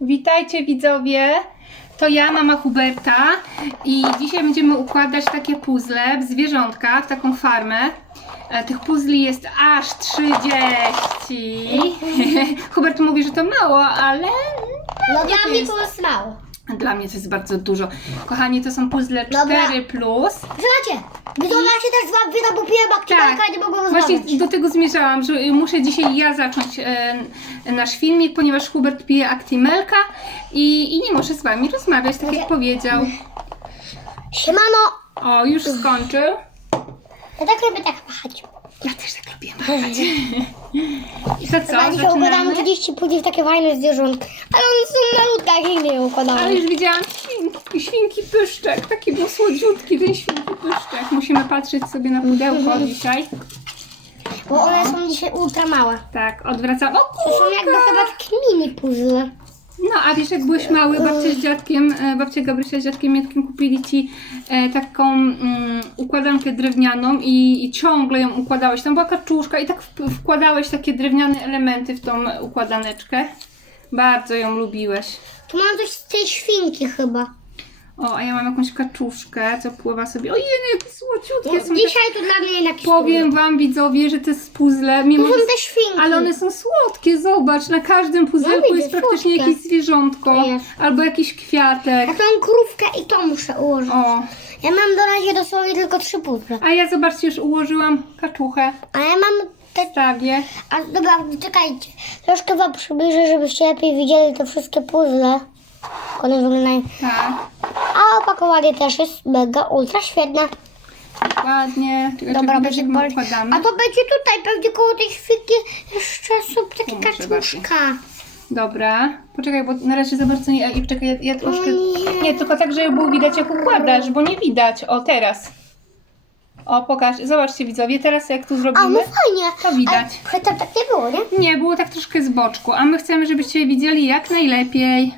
Witajcie widzowie, to ja, mama Huberta i dzisiaj będziemy układać takie puzzle w zwierzątka, w taką farmę. E, Tych puzli jest aż 30. Hubert mówi, że to mało, ale No dla mnie to jest mało. Dla mnie to jest bardzo dużo. Kochani, to są puzzle Dobra. 4+. Plus. Słuchajcie, wyglądacie też z wami wyda, bo piłem aktywanka i nie mogłem Tak. Właśnie rozmawiać. do tego zmierzałam, że muszę dzisiaj ja zacząć e, nasz filmik, ponieważ Hubert pije Actimelka i, i nie może z wami rozmawiać, tak jak powiedział. Siemano, O, już skończył. ja tak lubię tak machać. Ja też tak lubię machać. I to co, Chyba dzisiaj układamy zaczynamy? 30 później takie fajne zwierzątka. Ale one są malutkie, jak nie układamy. Ale już widziałam świnki, świnki pyszczek, taki był słodziutki ten świnki pyszczek. Musimy patrzeć sobie na pudełko dzisiaj. Bo one są dzisiaj ultra małe. Tak, odwracam. O To są jakby kurka! chyba takie mini puzzle. No, a wiesz, jak byłeś mały, babcia z dziadkiem, e, babcia Gabrysia z dziadkiem Mietkiem kupili ci e, taką mm, układankę drewnianą i, i ciągle ją układałeś. Tam była kaczuszka i tak w, wkładałeś takie drewniane elementy w tą układaneczkę. Bardzo ją lubiłeś. Tu mam coś z tej świnki chyba. O, a ja mam jakąś kaczuszkę, co pływa sobie. Ojej, jakie słociutkie są te... Dzisiaj to dla mnie jednak Powiem wam, widzowie, że te puzzle, mimo To są że te świnki. Ale one są słodkie, zobacz, na każdym puzelku No jest widzę, praktycznie słodkie. jakieś zwierzątko Jest. albo jakiś kwiatek. Ja tą krówkę i to muszę ułożyć. O, Ja mam do razie dosłownie tylko trzy puzzle. a ja zobaczcie, już ułożyłam kaczuchę A ja mam te... w stawie. A dobra, czekajcie. Troszkę wam przybliżę, żebyście lepiej widzieli te wszystkie puzzle. One wyglądają. Tak, A opakowanie też jest mega ultra świetne. ładnie. Czekaj, Dobra, będzie bardziej. układamy? A to będzie tutaj, pewnie koło tej świnki jeszcze są takie kaczuszka. Dobra, poczekaj, bo na razie za bardzo nie... i Czekaj, ja, ja troszkę... nie. Nie, tylko tak, żeby było widać, jak układasz, bo nie widać. O, teraz. O, pokaż. Zobaczcie, widzowie, teraz jak tu A no zrobimy... fajnie. To widać. A przedtem tak nie było, nie? Nie, było tak troszkę z boczku, a my chcemy, żebyście widzieli jak najlepiej.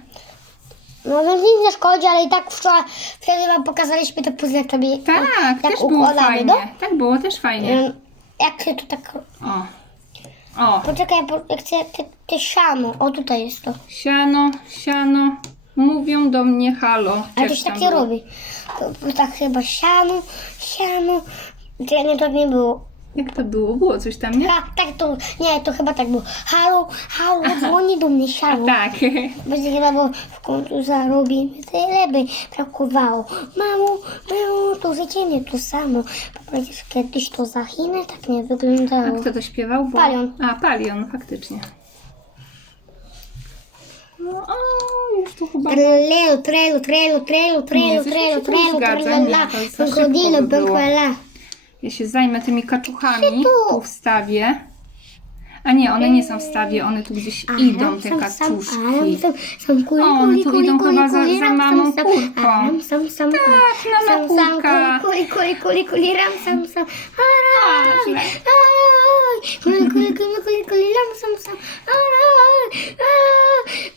No więc nic nie szkodzi, ale i tak wczoraj, wtedy wam pokazaliśmy te puzzle, to mi, Tak, jak też było fajnie. no? Tak było też fajnie. Ym, Jak się to tak... O. O, Poczekaj, bo chcę te, te siano. O, tutaj jest to. siano, siano, mówią do mnie halo. Ale Też coś tam takie było. robi. To, to tak chyba siano, siano. Nie, nie, to nie było. Jak to było? Było coś tam, nie? Tak, tak to, nie, to chyba tak było. Halo, halo, dzwoni do mnie siano. Tak. Będzie chyba, bo w końcu zarobimy tyle by brakowało. Mamo, mamo, to życie nie to samo. Przecież kiedyś to za Chiny tak nie A wyglądało. kto to śpiewał? Bo... Palion. A, Palion, faktycznie. No, o, już tu chyba... Trelu, trelu, trelu, trelu, Nie, trelu, coś mi trelu, się tu nie trelu, zgadza, trelu, nie, to za szybko by było. benkwela. Ja się zajmę tymi kaczuchami tu. tu w stawie. A nie, one nie są w stawie, one tu gdzieś idą, te kaczuszki. Sam, sam, kuli, O, one tu kuli, idą kuli, chyba za- kuli, za mamą sam, kurką. ram, sam, sam, Tak, mama sam, sam, kurka. Kuli, kuli, kuli, kuli, ram, sam, sam. Araj, źle. araj. Kuli, kuli, kuli, kuli, kuli, ram, sam, sam. Araj,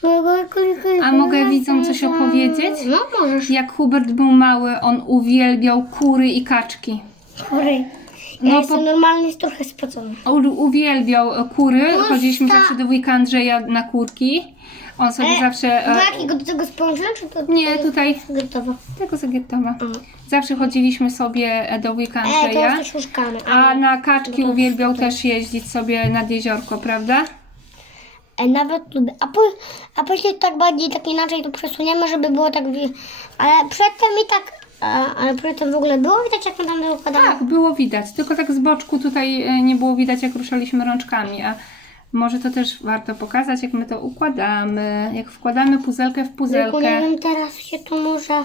araj. Kuli, kuli, A mogę widzom coś opowiedzieć? No, możesz. Jak Hubert był mały, on uwielbiał kury i kaczki. Kury. No, Ja po- jestem normalnie jest trochę spocony. On uwielbiał e, kury. No Chodziliśmy zawsze do wujka Andrzeja na kurki. On sobie E, zawsze... Do e, jakiego do tego spąża, czy to Nie, tutaj gotowo? tego zagietowa. Mhm. Zawsze chodziliśmy sobie e, do wujka E, Andrzeja. jesteś łóżkami. A na kaczki No uwielbiał też jeździć sobie nad jeziorko, prawda? E, nawet lubię. A, po, a później tak bardziej tak inaczej to przesuniemy, żeby było tak. Ale przedtem i tak. A, ale przedtem w ogóle było widać, jak my tam to układamy. Tak, było widać. Tylko tak z boczku tutaj e, nie było widać, jak ruszaliśmy rączkami. A może to też warto pokazać, jak my to układamy. Jak wkładamy puzelkę w Tylko nie puzelkę. wiem teraz się to może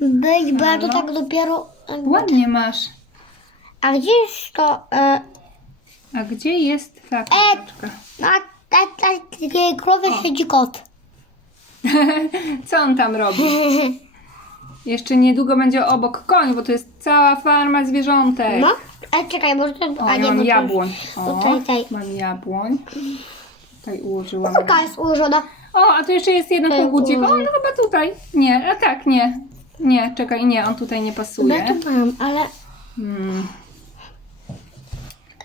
być, bo ja to No. tak dopiero. jakby- Ładnie masz. A gdzie jest to? E, A gdzie jest ta E! kaczka? na ta, ta, takiej krowie siedzi kot. Co on tam robi? Jeszcze niedługo będzie obok koń, bo to jest cała farma zwierzątek. No? E, czekaj, może to. O, a ja nie, bo mam to jabłoń. O, Tutaj, tutaj. mam jabłoń. Tutaj ułożyłam. Kurka jest ułożona. O, a tu jeszcze jest jeden Tutaj kogucik. O, no ułożę. chyba tutaj. Nie, a tak, nie. Nie, czekaj, nie, on tutaj nie Ja pasuje. tu mam, ale Hmm.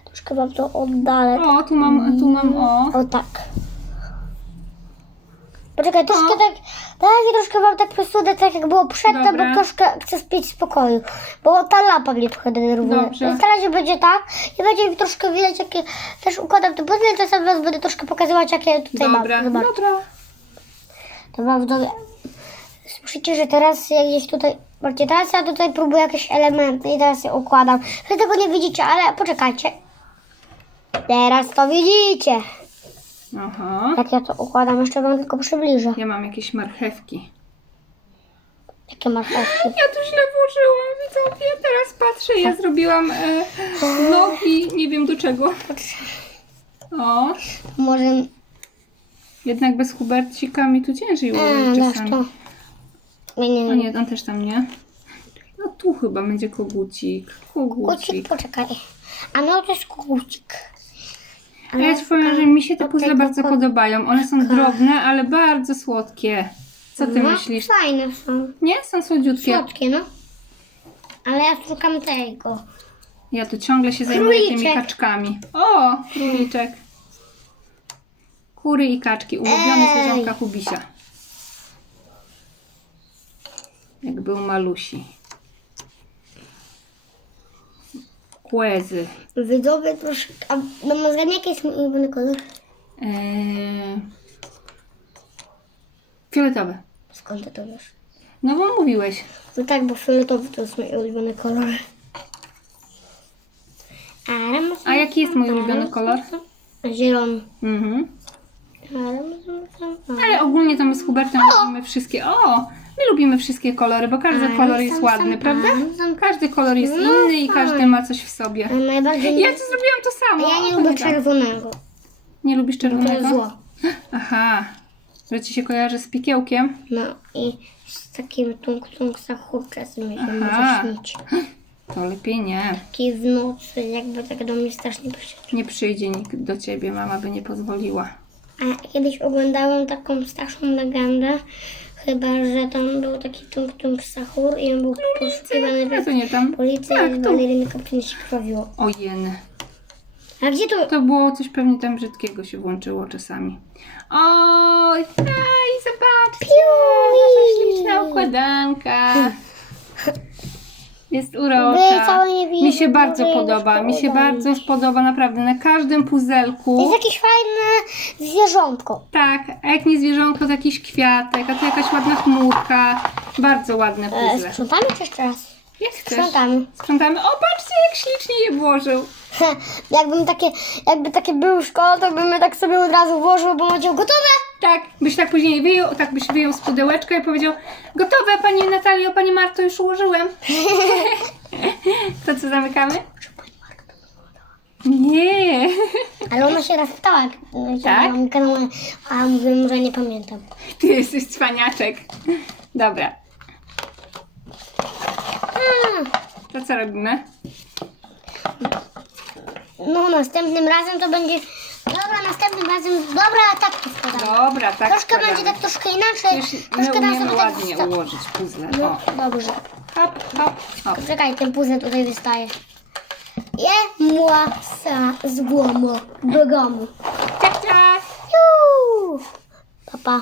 troszkę wam to oddalę. O, tu mam, tu mam, o. O tak. Poczekaj, troszkę No. Tak, tak, troszkę wam tak przesudę, tak jak było przedtem, Dobra. bo troszkę chcę spić w spokoju, bo ta lampa mnie trochę denerwuje. Dobrze. Więc na razie będzie tak i będzie mi troszkę widać, jakie też układam te puzzle, to sobie was będę troszkę pokazywać, jakie tutaj Dobra, mam. Zobacz. dobra. To wam w dole. Słyszycie, że teraz ja gdzieś tutaj, zobaczcie, teraz ja tutaj próbuję jakieś elementy i teraz je układam. Wy tego nie widzicie, ale poczekajcie. Teraz to widzicie. Aha. Jak ja to układam, jeszcze wam tylko przybliżę. Ja mam jakieś marchewki. Jakie efekty. Ja tu źle włożyłam, widzowie. Teraz patrzę, ja zrobiłam e, nogi, nie wiem do czego. O, Może... jednak bez Hubercika mi tu ciężej A, ułożyć dasz czasami. to. Nie, nie, O nie. nie, on też tam nie. No tu chyba będzie kogucik. Kucik, Kogucik. poczekaj. A no to jest kucik. A ja ci powiem, że mi się te puzzle bardzo podobają. One są drobne, ale bardzo słodkie. Co ty no, myślisz? Fajne są. Nie? Są słodziutkie. Słodkie, no. Ale ja szukam tego. Ja tu ciągle się zajmuję tymi Króliczek. kaczkami. O, króliczek. Kury i kaczki. Ulubione Ej. zwierzątka Hubisia. Jak był malusi. Kłezy. Widzowie troszkę... A może zgadnij, jaki jest mój ulubiony kolor? Eee... Fioletowy. Skąd ty to wiesz? No bo mówiłeś. No tak, bo fioletowy to jest mój ulubiony kolor. A jaki jest mój ulubiony kolor? Zielony. Mhm. Ale ogólnie to my z Hubertem lubimy wszystkie. O! My lubimy wszystkie kolory, bo każdy Ale kolor jest sam, ładny, prawda? Każdy kolor jest No inny i każdy ma coś w sobie. A najbardziej... Ja ci zrobiłam to samo. Ja nie lubię czerwonego. Nie lubisz To jest czerwonego? zło. Aha. Że ci się kojarzy z pikiełkiem? No i z takim tung tung sahurcze z mi się Aha. może śnić. To lepiej nie. Taki w nocy, jakby tak do mnie strasznie przyszedł. Nie przyjdzie nikt do ciebie, mama by nie pozwoliła. A kiedyś oglądałam taką starszą legendę, chyba, że tam był taki tung tung sahur i on był poszukiwany przez to nie tam. policję Tak, i tu. baleryny kapczyny się krwawiło. Ojeny. A gdzie to? To było coś pewnie tam brzydkiego się włączyło czasami. Oj, aj, zobaczcie, nasza śliczna układanka. Jest urocza. Mi się bardzo podoba, mi się bardzo podoba naprawdę na każdym puzelku. Jest jakieś fajne zwierzątko. Tak, a jak nie zwierzątko, to jakiś kwiatek, a to jakaś ładna chmurka. Bardzo ładne E, puzzle. sprzątamy czy jeszcze raz? Jak chcesz? Sprzątamy. Sprzątamy. O, patrzcie, jak ślicznie je włożył. Jakbym takie, jakby takie były w szkole, to bym je tak sobie od razu włożył, bo macie gotowe. Tak, byś tak później wyjął, tak byś wyjął z pudełeczka i powiedział Gotowe, Pani Natalio, Pani Marto, już ułożyłem. to co, zamykamy? Nie. Ale ona się raz pytała, Tak? mam kanał, a mówiłem, że nie pamiętam. Ty jesteś cwaniaczek. Dobra, to co robimy? no następnym razem to będzie... Dobra, następnym razem... Dobra, tak to składamy. Dobra, tak Troszkę składamy. będzie tak troszkę inaczej. My troszkę tam umiemy sobie tak ładnie wsta- ułożyć puzzle. No, O, dobrze. hop, hop, hop. Czekaj, ten puzzle tutaj wystaje. Je, mła, sa, złomo, do domu. Ciach, ciach. Juuu. Papa.